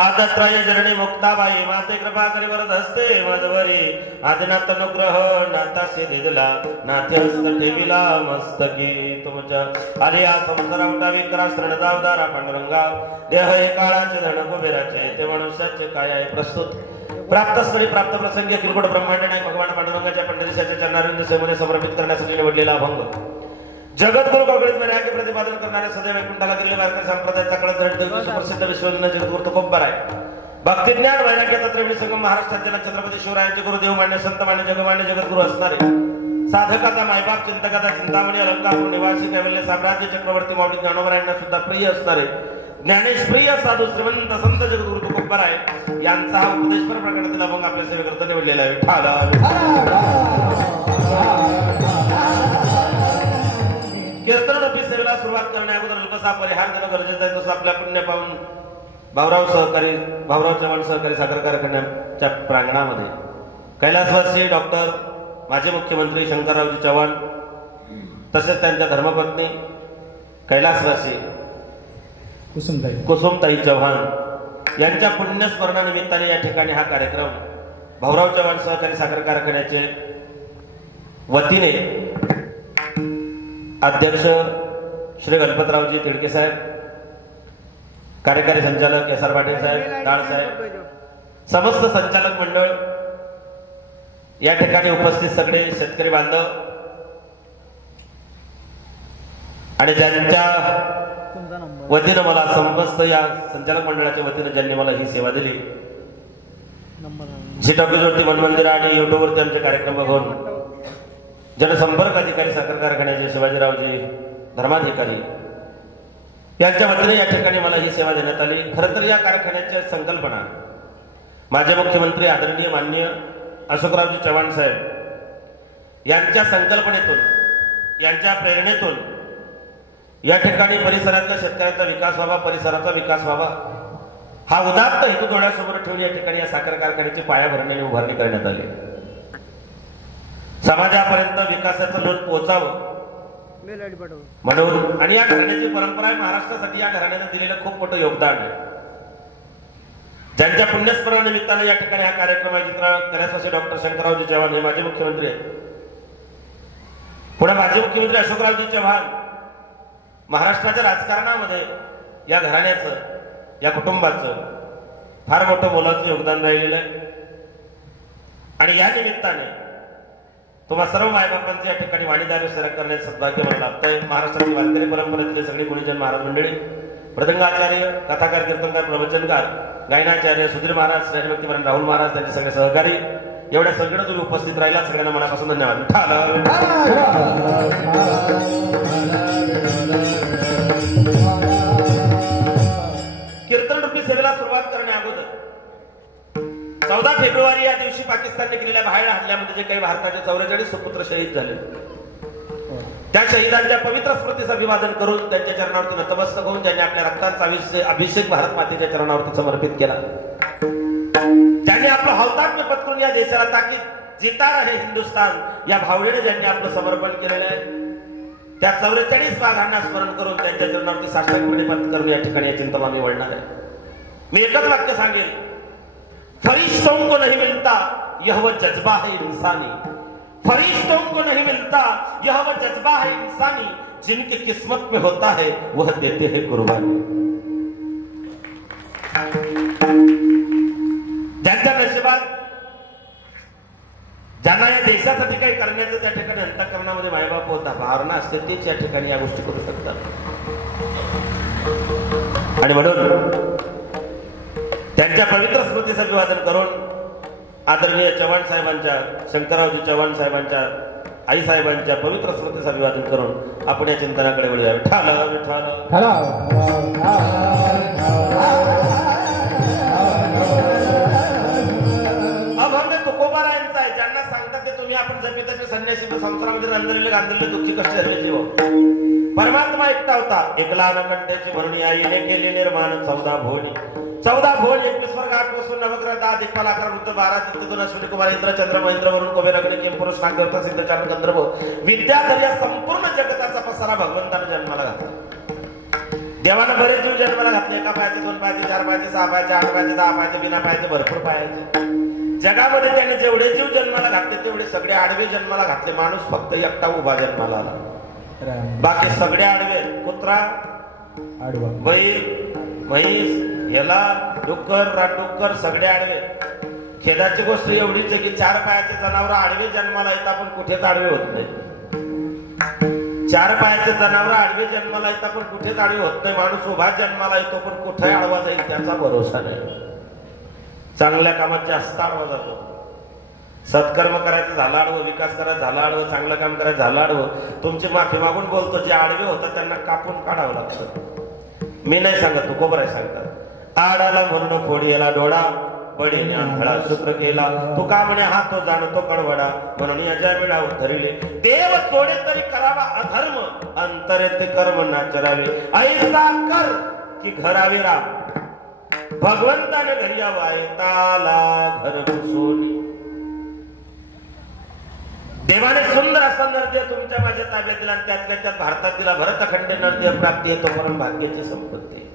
आदत्राय जरणी मुक्ताबाई माते कृपा करी वरद हस्ते माधवरी आदिनाथ अनुग्रह नाथासे दिदला नाथे हस्त ठेविला मस्तकी तुमच्या अरे या संसारा उठावी करा शरणदावदारा पांडुरंगा देह हे काळाचे धन कुबेराचे ते मनुष्याचे काय आहे प्रस्तुत प्राप्त स्थळी प्राप्त प्रसंगी किरकोळ ब्रह्मांड नाही भगवान पांडुरंगाच्या पंढरीशाच्या चरणारविंद सेवेने समर्पित करण्यासाठी निवडलेला अभंग जगद्गुरु कवळीत मेऱ्याके प्रतिपादन करणारे सदैव वैकुंठाला गेलेले वारकरी संप्रदायाचा कळत सुप्रसिद्ध विश्वविंद जगद्गुरु तुकोबर आहे भक्ती ज्ञान वैराग्याचा त्रिवेणी संगम महाराष्ट्रातील छत्रपती शिवरायांचे गुरुदेव मान्य संत मान्य जगमान्य जगद्गुरु असणारे साधकाचा मायबाप चिंतकाचा चिंतामणी अलंकारपूर निवासी कैवल्य साम्राज्य चक्रवर्ती माऊली ज्ञानोबरायांना सुद्धा प्रिय असणारे ज्ञानेश प्रिय साधू श्रीमंत संत जगद्गुरु तुकोबर आहे यांचा हा उपदेशपर प्रकरणातील अभंग आपल्या सेवेकरता निवडलेला आहे कीर्तनरूपी सेवेला सुरुवात करण्या अगोदर अल्पसा परिहार देणं गरजेचं आहे तसं आपल्या पुण्य पाहून भाऊराव चव्हाण सहकारी साखर कारखान्याच्या प्रांगणामध्ये कैलासवासी डॉक्टर माजी मुख्यमंत्री शंकररावजी चव्हाण तसेच त्यांच्या धर्मपत्नी कैलासवासी कुसुमताई चव्हाण यांच्या पुण्यस्मरणानिमित्ताने या ठिकाणी हा कार्यक्रम भाऊराव चव्हाण सहकारी साखर कारखान्याचे वतीने अध्यक्ष श्री गणपतरावजी तिडके साहेब, कार्यकारी संचालक एस आर पाटील साहेब, डाळ साहेब, समस्त संचालक मंडळ, या ठिकाणी उपस्थित सगळे शेतकरी बांधव आणि ज्यांच्या वतीनं मला समस्त या संचालक मंडळाच्या वतीनं ज्यांनी मला ही सेवा दिली, झी टॉकीजवरती मनमंदिर आणि युट्यूबवरती आमचे कार्यक्रम बघून जनसंपर्क अधिकारी साखर कारखान्याचे शिवाजीरावजी धर्माधिकारी यांच्या वतीने या ठिकाणी मला ही सेवा देण्यात आली. खरं तर या कारखान्याच्या संकल्पना माझे मुख्यमंत्री आदरणीय माननीय अशोकरावजी चव्हाण साहेब यांच्या संकल्पनेतून, यांच्या प्रेरणेतून या ठिकाणी परिसरातल्या शेतकऱ्यांचा विकास व्हावा, परिसराचा विकास व्हावा हा उदात्त हेतू डोळ्यासमोर ठेवून या ठिकाणी या साखर कारखान्याची पायाभरणी आणि उभारणी करण्यात आली. समाजापर्यंत विकासाचं लोट पोहोचावं म्हणून, आणि या घराण्याची परंपरा आहे, महाराष्ट्रासाठी या घराण्याने दिलेलं खूप मोठं योगदान आहे. ज्यांच्या पुण्यस्मरणानिमित्ताने या ठिकाणी हा कार्यक्रम आयोजित करण्यासाठी डॉक्टर शंकररावजी चव्हाण हे माजी मुख्यमंत्री आहेत. पुढे माजी मुख्यमंत्री अशोकरावजी चव्हाण महाराष्ट्राच्या राजकारणामध्ये या घराण्याचं, या कुटुंबाचं फार मोठं मोलाचं योगदान राहिलेलं आहे. आणि या निमित्ताने तुम्हा सर्व मायबापांचे या ठिकाणी वाणीदार विस्तारक करण्याचे सद्भाग्य मला लाभतंय. महाराष्ट्रातील वारकरी परंपरेतले सगळे गुणीजन महाराज मंडळी, मृदंगाचार्य, कथाकार, कीर्तनकार, प्रवचनकार, गायनाचार्य सुधीर महाराज, राजभक्तीपरायण राहुल महाराज, त्यांचे सगळे सहकारी, एवढ्या सगळ्यांना तुम्ही उपस्थित राहिला, सगळ्यांना मनापासून धन्यवाद. कीर्तन रूपी सेवेला सुरुवात करण्या अगोदर 14 फेब्रुवारी या दिवशी पाकिस्तानने केलेल्या बाहेर हल्ल्यामध्ये जे काही भारताचे 44 सुपुत्र शहीद झाले, त्या शहीदांच्या पवित्र स्मृतीचं अभिवादन करून त्यांच्या चरणावरती नतमस्तक होऊन ज्यांनी आपल्या रक्ताचा अभिषेक भारत मातेच्या चरणावरती समर्पित केला, ज्यांनी आपलं हौतात्म्य पत्करून या देशाला ताकीद जिता रहे हिंदुस्तान या भावनेने ज्यांनी आपलं समर्पण केलेलं आहे, त्या 44 वाघांना स्मरण करून त्यांच्या चरणावरती साष्टांगपणे पत करून या ठिकाणी या चिंतन आम्ही वळणार आहे. मी एकच वाक्य सांगेल, फरिश्तों को नहीं मिलता यह वो जज्बा है इंसानी, फरिश्तों को नहीं मिलता यह वो जज्बा है इंसानी, जिनकी किस्मत में होता है वह देते हैं कुर्बानी. ज्यांच्या नशिबात, ज्यांना या देशासाठी काही करण्याचं त्या ठिकाणी अंतःकरणामध्ये मायबाप होता, भावना असते, तेच या ठिकाणी या गोष्टी करू शकतात. आणि म्हणून त्यांच्या पवित्र स्मृतीचं अभिवादन करून आदरणीय चव्हाण साहेबांच्या, शंकररावजी चव्हाण साहेबांच्या आई साहेबांच्या पवित्र स्मृतीचं अभिवादन करून आपण या चिंतनाकडे वळूया. विठ्ठल विठ्ठल अभंग तुम्ही आपण जपित संन्यासी संसारामध्ये रंजलेले गांधलेले दुःखी कसे झाले जीव. परमात्मा एकटा होता, एकला अनकंठ्याची म्हणून आईने केली निर्माण 14 भुवनी. 14 भुवन 21 स्वर्ग 8 वस्तू नवग्रह 10 दिक्पाल 11 वृत्त 12 तीर्थ 2 अश्विनी कुमार इंद्र चंद्र महेंद्र वरुण कुबेर अग्नी किंपुरुष नागदेवता सिद्धचारण गंधर्व विद्याधर या संपूर्ण जगताचा पसारा भगवंताने जन्माला घातला. देवानं बरेच जीव जन्माला घातले. एका पायाचे 2 पायाचे 4 पायाचे 6 पायाचे 8 पायाचे 10 पायाचे बिना पायाचे भरपूर पायाचे. जगामध्ये त्याने जेवढे जीव जन्माला घातले तेवढे सगळे आडवे जन्माला घातले. माणूस फक्त एकटा उभा जन्माला आला. बाकी सगळे आडवे. कुत्रा आडवा, बैल, म्हैस, हेला, डुक्कर, रानडुक्कर सगळे आडवे. खेदाची गोष्ट एवढीच आहे की 4 पायाचे जनावर आडवे जन्माला येतात पण कुठेच आडवे होत नाही. 4 पायाचे जनावर आडवे जन्माला येतात पण कुठेच आडवे होत नाही. माणूस उभा जन्माला येतो पण कुठे आडवा जाईल त्याचा भरोसा नाही. चांगल्या कामात जास्त आडवा जातो. सत्कर्म करायचं झालं आडवं, विकास करायचं झालं आडवं, चांगलं काम करायचं झालं आडवं. तुमची माफी मागून बोलतो, जे आडवे होतात त्यांना कापून काढावं लागतं. मी नाही सांगत, तू कोबराय सांगतात. आडाला म्हणून फोडीला डोळा बडीने आंधळा सूत्र केला. तू का म्हणे हा तो जाणतो कडवडा म्हणून याच्या वेळा धरिले. देव थोडे तरी करावा अधर्म अंतरे ते कर्म नाचरावे. ऐसा कर की घरावे राम भगवंताने घरी वायताला घर घुसून. देवाने सुंदर असा नरदेव तुमच्या माझ्या ताब्यात दिला आणि त्यातल्या त्यात भारतात दिला. भरतखंडे नरदेव प्राप्ती येतो परम भाग्याची संपत्ती.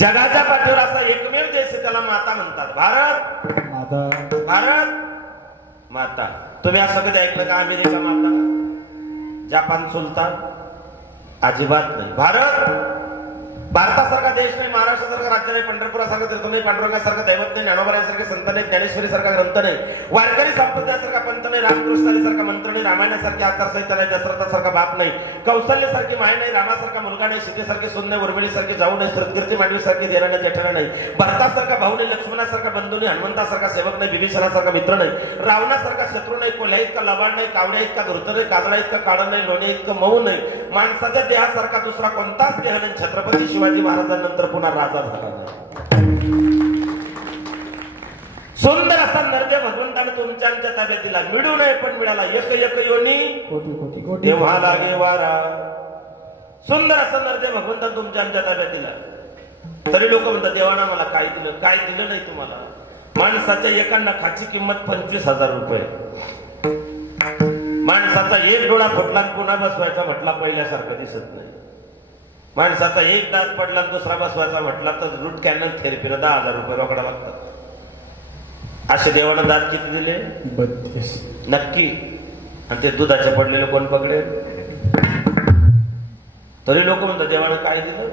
जगाच्या पाठीवर असा एकमेव देश त्याला माता म्हणतात. भारत माता, भारत माता. तुम्ही असं कधी ऐकलं का अमेरिका माता, जपान सुलतान? अजिबात नाही. भारत भारतासारखा देश नाही, महाराष्ट्रासारखा राज्य नाही, पंढरपुरासारखं तीर्थ नाही, पांडुरंगासारखं दैवत नाही, ज्ञानोबारायांसारखे संत नाही, ज्ञानेश्वरी सारखा ग्रंथ नाही, वारकरी संप्रदायासारखा पंत नाही, रामकृष्णासारखा मंत्र नाही, रामायणासारखी आचारसंहिता नाही, दशरथासारखा बाप नाही, कौशल्यासारखी माय नाही, रामासारखा मुलगा नाही, सीतेसारखी सून नाही, उर्मिळीसारखी जाऊ नाही, श्रद्कीर्ती मांडवीसारखी देणाऱ्या जेठाणा नाही, भरतासारखा भाऊ नाही, लक्ष्मणासारखा बंधू नाही, हनुमंतासारखा सेवक नाही, विभीषणासारखा मित्र नाही, रावणासारखा शत्रू नाही, कोल्ह्या इतका लबाड नाही, कावड्या इतका धूर्त नाही, काजळा इतका काळा नाही, लोणे इतकं मऊ नाही, माणसाच्या देहासारखा दुसरा कोणताच देह नाही. छत्रपती शिवाजी महाराजांनंतर पुन्हा राजा झाला नाही. सुंदर असा नरदेव भगवंताने तुमच्या ताब्यात दिला. मिळू नये पण मिळाला. एक एक योनी कोटी कोटी कोटी तेव्हा लागे वारा. सुंदर असा नरदेव भगवंताने तुमच्या ताब्यात दिला. तरी लोक म्हणतात देवाना मला काय दिलं? काय दिलं नाही तुम्हाला. माणसाच्या एका नखाची किंमत 25,000 रुपये. माणसाचा एक डोळा फुटला पुन्हा बसवायचा म्हटला पहिल्यासारखं दिसत नाही. माणसाचा एक दात पडला दुसरा बसवायचा म्हटला तर रूट कॅनल थेरपीला 10,000 रुपये रोकडा लागतात. असे देवानं दात किती दिले? 32 नक्की. आणि ते दुधाचे पडलेले कोण पकडे? तरी लोक म्हणतात देवानं काय दिलं?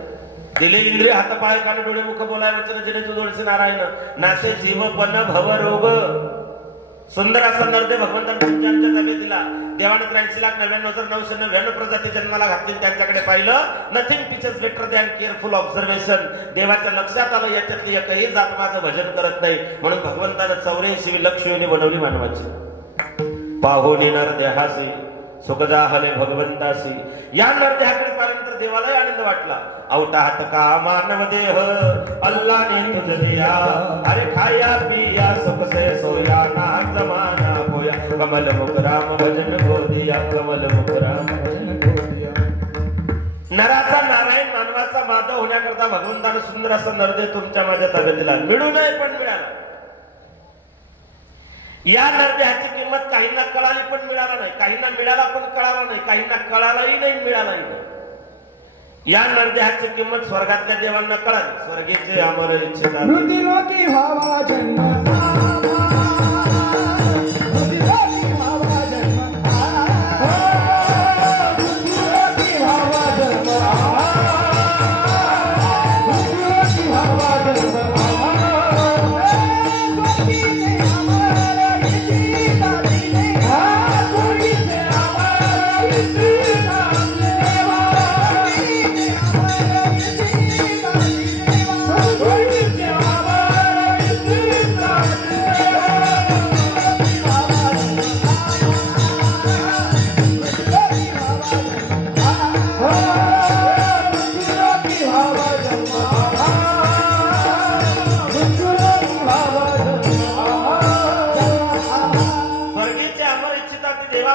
दिले इंद्रिय हात पाय कान डोळे मुख बोलाय वचन जिने तुझोडसे नारायण नासे जीवपन भव रोग. सुंदर असा नरदेव भगवंताने तुमच्या ताब्यात दिला. देवाने 83,99,999 प्रजाती जन्माला घातली. त्यांच्याकडे पाहिलं. Nothing teachers better than careful observation. देवाच्या लक्षात आलं याच्यातली एकही जात माझं भजन करत नाही म्हणून भगवंतानं 84 लक्ष योनी बनवली मानवाची. पाहोनी नरदेहासी सुख जाहले भगवंतासी. या नरदेहाकडे पाहिल्यानंतर देवालाही आनंद वाटला. अवताहत का मानव देह अल्लाने तुझ दिया. अरे खाया पिया सुख से सोया ना जमाना होया. कमल मुख राम भजन को दिया. कमल मुख राम भजन को दिया. नराचा नारायण मानवाचा माधव होण्याकरता भगवंताने सुंदर असा नरदेव तुमच्या माझ्या ताब्यात दिला. मिळू नये पण मिळाला. या नरदेहाची किंमत काहींना कळाली पण मिळाला नाही, काहींना मिळाला पण कळाला नाही, काहींना कळालाही नाही मिळालाही नाही. या नरदेहाची किंमत स्वर्गातल्या देवांना कळाली. स्वर्गीचे अमर इच्छिता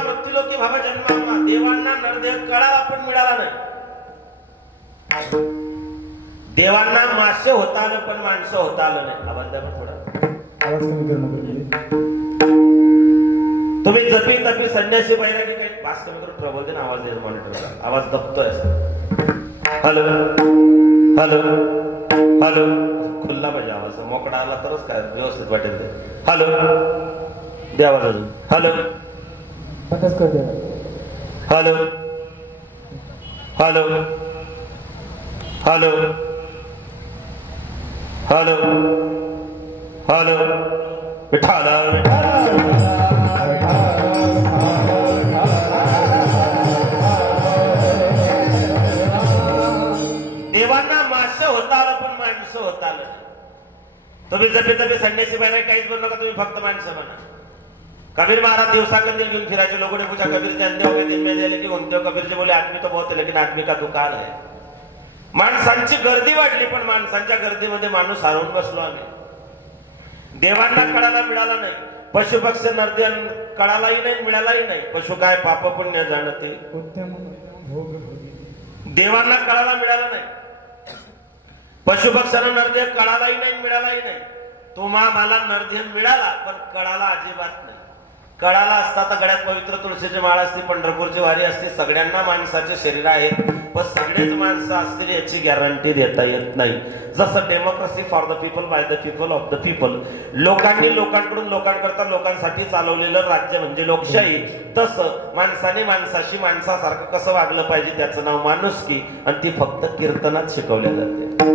मृत्यूलोकी भाव जन्मामा. देवांना नरदेह कळाला पण मिळाला नाही. देवांना मासे होता आलं पण माणसं होता आलं नाही. आवाज द्या थोडा. आवाज कमी करणं. तुम्ही जपी तपी संन्यासी बैरागी काही पास कमी करून प्रबोध दे. आवाज द्या मॉनिटरला. आवाज दबतोय. Hello hello hello. खुल्ला पाहिजे आवाज. मोकळा आला तरच काय व्यवस्थित वाटेल ते. हॅलो द्या आवाज अजून. Hello hello hello hello hello hello. विठाला देवांना माणसं होता आलं पण माणसं होता आलं. तुम्ही जपे तपे संन्यासी बाहेर काहीच बोलू नका. तुम्ही फक्त माणसं म्हणा. कबीर महाराज दिवसा कंदील घेऊन फिरायचे. लोगों ने पूछा कबीर जी अंधे हो गए दिन में दिले की होते हो. कबीर जी बोले आदमी तो बहुत है लेकिन आदमी का दुकान है. माणसांची गर्दी वाढली पण माणसांच्या गर्दीमध्ये माणूस हरवून बसलो आम्ही. देवांना कळाला मिळाला नाही. पशु पक्ष नरदे कळालाही नाही मिळालाही नाही. पशु काय पाप पुण्य जाणते. देवांना कळाला मिळाला नाही. पशु पक्षांना नरदेह कळालाही नाही मिळालाही नाही. मला नरदेह मिळाला पण कळाला अजिबात नाही. कळाला असता तर गळ्यात पवित्र तुळशीची माळ असती. पंढरपूरची वारी असते. सगळ्यांना माणसाचे शरीर आहेत पण सगळेच माणसं असतील याची गॅरंटी देता येत नाही. जसं democracy for the people by the people of the people. लोकांनी लोकांकडून लोकांकरता लोकांसाठी चालवलेलं राज्य म्हणजे लोकशाही. तसं माणसाने माणसाशी माणसासारखं कसं वागलं पाहिजे त्याचं नाव माणुसकी. आणि ती फक्त कीर्तनात शिकवल्या जाते.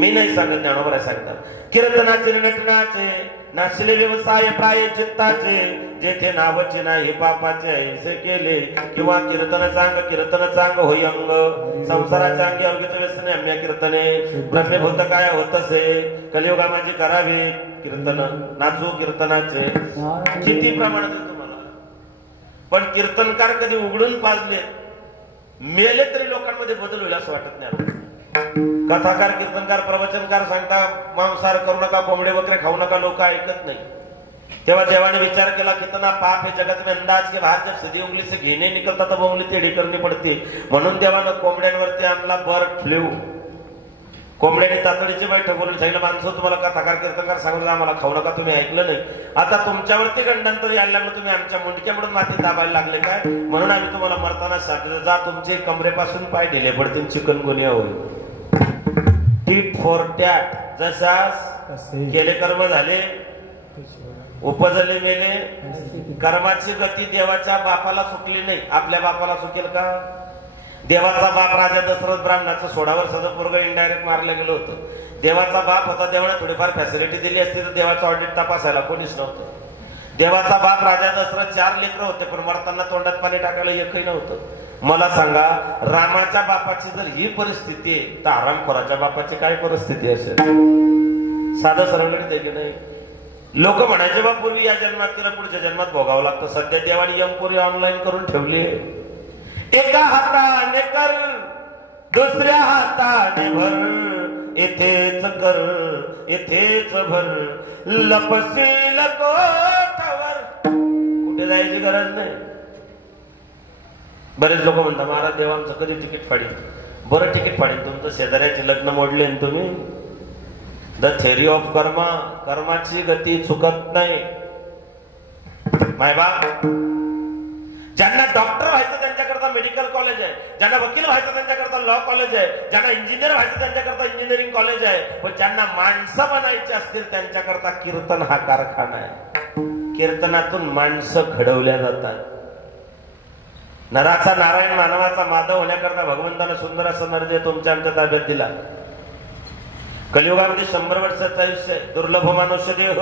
मी नाही सांगत. ज्ञानोबा सांगतात कीर्तनाचे नटनाचे नाचले व्यवसाय प्राय चित्ताचे. जेथे नावचे नाही पापाचे ऐसे केले. किंवा कीर्तन चांग होई अंग. संसाराच्या अंगी अवघेच व्यसने आम्या कीर्तने. ब्रह्मभूत काय होतसे कलियुगा माझी करावे कीर्तन. नाचू कीर्तनाचे किती प्रमाणात तुम्हाला. पण कीर्तनकार कधी उघडून पाजले मेले तरी लोकांमध्ये बदल होईल असं वाटत नाही. कथाकार कीर्तनकार प्रवचनकार सांगता मांसाहार करू नका कोंबडे बकरे खाऊ नका. लोक ऐकत नाही. तेव्हा देवाने विचार केला कितना पाप है जगत में अंदाज के बाहर. जब सीधी उंगली से घी नहीं निकलता तब उंगली टेढ़ी करनी पड़ती. म्हणून देवानं कोंबड्यांवरती आणला बर्ड फ्लू. कोंबड्याने तातडीची बैठक बोलून सांगितलं माणसं तुम्हाला कथाकार कीर्तनकार सांगून आम्हाला खाऊ नका. तुम्ही ऐकलं नाही. आता तुमच्यावरती गंडांतर यायला लागलं. तुम्ही आमच्या मुंडक्यामुळे माती दाबायला लागले काय. म्हणून आम्ही तुम्हाला मरताना सांगितलं जा तुमचे कमरेपासून पाय ढिले पडतील. चिकनगुनिया होईल. Tit for tat. जशास केले कर्म झाले उपजले मेले. कर्माची गती देवाच्या बापाला चुकली नाही. आपल्या बापाला चुकेल का. देवाचा बाप राजा दशरथ ब्राह्मणाचं 16 वर्षाचं पोरग इनडायरेक्ट मारलं गेलं होतं. देवाचा बाप होता. देवाने थोडीफार फॅसिलिटी दिली असती तर देवाचं ऑडिट तपासायला कोणीच नव्हतं. देवाचा बाप राजा दशरथ 4 लेकरं होते पण मरताना तोंडात पाणी टाकायला एकही नव्हतं. मला सांगा रामाच्या बापाची जर ही परिस्थिती आहे तर आरामखोराच्या बापाची काय परिस्थिती असेल. साधं सरळगडीत आहे की नाही. लोक म्हणायचे बा पूर्वी या जन्मात केलं पुढच्या जन्मात भोगावं लागतं. सध्या देवानी यमपुरी ऑनलाईन करून ठेवली. एका हाताने कर दुसऱ्या हाताने भर. येथेच कर येथेच भर. लपशील कोठावर. कुठे जायची गरज नाही. बरेच लोक म्हणतात महाराज देव आमचं कधी तिकीट फाडील. बरं तिकीट फाडील. तुमचं शेजाऱ्याचे लग्न मोडले ना तुम्ही. द थेअरी ऑफ कर्मा. कर्माची गती चुकत नाही. मायबाप ज्यांना डॉक्टर व्हायचं त्यांच्याकरता मेडिकल कॉलेज आहे. ज्यांना वकील व्हायचं त्यांच्याकरता लॉ कॉलेज आहे. ज्यांना इंजिनियर व्हायचं त्यांच्याकरता इंजिनिअरिंग कॉलेज आहे. पण ज्यांना माणसं बनायची असतील त्यांच्याकरता कीर्तन हा कारखाना आहे. कीर्तनातून माणसं घडवल्या जातात. नराचा नारायण मानवाचा माधव होण्याकरता भगवंतानं सुंदर असं नरदेह तुमच्या आमच्या ताब्यात दिला. कलियुगामध्ये 100 वर्षाचं आयुष्य आहे. दुर्लभ मनुष्य देह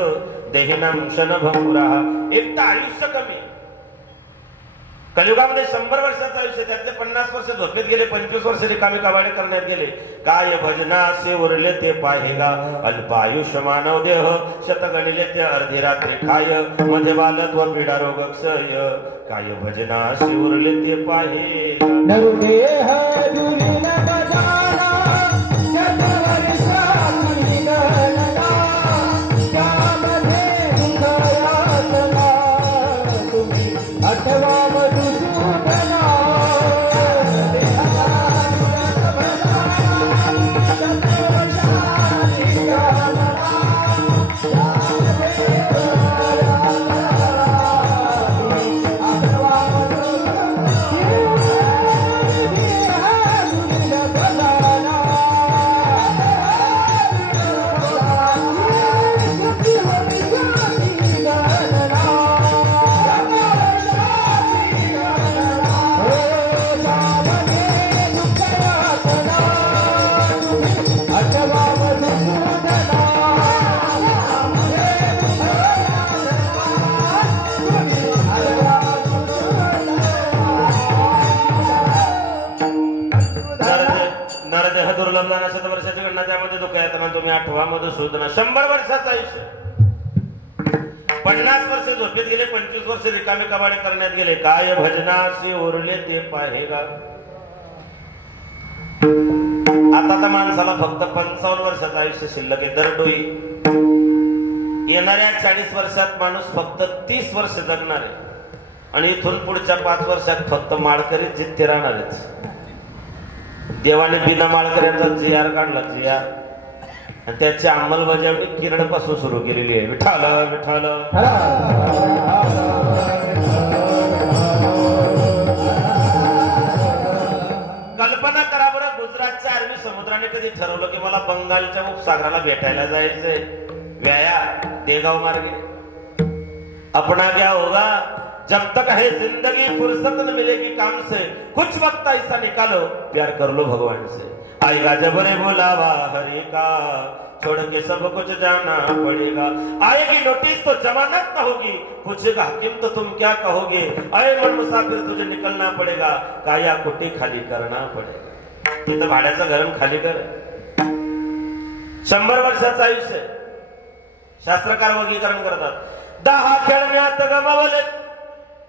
देहिनाम क्षणभंगुराः. एक तर आयुष्य कमी. कलियुगामध्ये 100 वर्षाचं आयुष्य. त्यातले 50 वर्ष झोपेत गेले. 25 वर्ष रिकामी काबाडे करण्यात गेले. काय भजनासे उरले ते पाहेगा. अल्पायुष्य मानव देह शत गणिले ते अर्धी रात्री खाय. मध्ये बालत्व पीडा रोग क्षय. काय भजनासे उरले ते पाहेगा. नरुदेह दुरीन बजाना शत वर्षा निधनला. त्यामध्ये तुम्ही आठवा मधुसूदना नरदेह दुर्लभ जाणं शतवर्षाची गणना त्यामध्ये दुःख येताना तुम्ही 8वा मधुसूदना 100 वर्षाचं आयुष्य 50 वर्ष झोपेत गेले 25 वर्ष रिकामे कबाडे करण्यात गेले काय भजनाशी उरले ते पाहेगा आता तर माणसाला फक्त 55 वर्षाचं आयुष्य शिल्लक आहे दरडोई येणाऱ्या 40 वर्षात माणूस फक्त 30 वर्ष जगणार आहे आणि इथून पुढच्या 5 वर्षात फक्त माळकरी जित्ते राहणारच देवाने बिना माळकऱ्यांचा जी.आर. काढला जी.आर. आणि त्याची अंमलबजावणी किरण पासून सुरू केलेली आहे विठ्ठल विठ्ठल कल्पना करा बरं गुजरातच्या अरबी समुद्राने कधी ठरवलं की मला बंगालच्या उपसागराला भेटायला जायचंय व्याया देगाव मार्गे अपना क्या होगा जब तक है जिंदगी फुर्सत न मिलेगी काम से कुछ वक्त ऐसा निकालो प्यार कर लो भगवान से आएगा जब रे बुलावा हरे का छोड़ के सब कुछ जाना पड़ेगा आएगी नोटिस तो जमानत न होगी पूछेगा हकीम तो तुम क्या कहोगे अरे मन मुसाफिर तुझे निकलना पड़ेगा काया कुटी खाली करना पड़ेगा तिथं भाड्याचं घर खाली कर 100 वर्षाचं आयुष्य शास्त्रकार वर्गीकरण करतात 10 खेळण्यात गमावले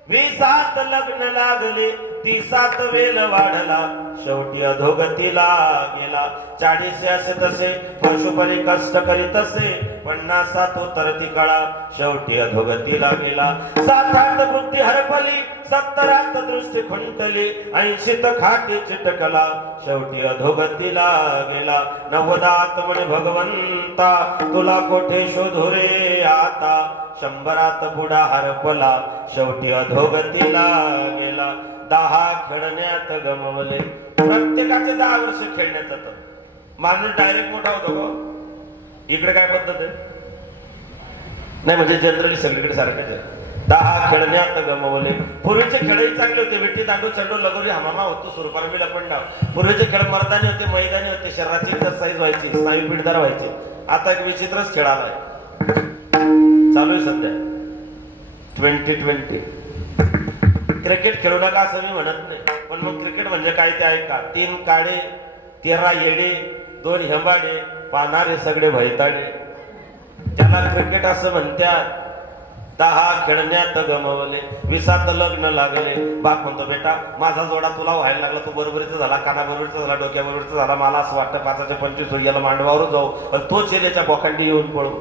20 लग्न लागले 30 वेल वाढला शेवटी अधोगतीला गेला 40 असे तसे पशुपरी कष्ट करीत असे 50 उतरती कळा शेवटी अधोगतीला गेला 60 बुद्धी हरपली 70 दृष्टी खुंटली 80 खाटी चिटकला शेवटी अधोगतीला गेला 90 म्हणे भगवंता तुला कोठे शोधू रे आता 100 बुडा हरपला शेवटी अधोगतीला गेला 10 खेळण्यात गमवले प्रत्येकाचे 10 वर्ष खेळण्यात जातात माणूस डायरेक्ट मोठा होतो का इकडे काय पद्धत आहे नाही म्हणजे जनरली सगळीकडे सारखेच आहे 10 खेळण्यात गमवले पूर्वीचे खेळही चांगले होते विटी दांडू चंडू लगोरी हमामा होतो सुरपारंबी लपंडाव पूर्वीचे खेळ मर्दानी होते मैदानी होते शरीराची एक्सरसाइज व्हायची स्नायू पिठदार व्हायचे आता एक विचित्रच खेळ आलाय चालू आहे सध्या 2020 क्रिकेट खेळू नका असं मी म्हणत नाही पण मग क्रिकेट म्हणजे काय ते ऐका 3 काळे 13 येडे 2 हेंबाडे पानारे सगळे भैताडे त्याला क्रिकेट असं म्हणतात 10 खेळण्यात गमवले 20 लग्न लागले बाप म्हणतो बेटा माझा जोडा तुला व्हायला लागला तू बरोबरीचा झाला काना बरोबरीचा झाला डोक्या बरोबरचा झाला मला असं वाटतं 5च्या 25 याला मांडवावर जाऊ आणि तो चेलेच्या बोकांडी येऊन पळू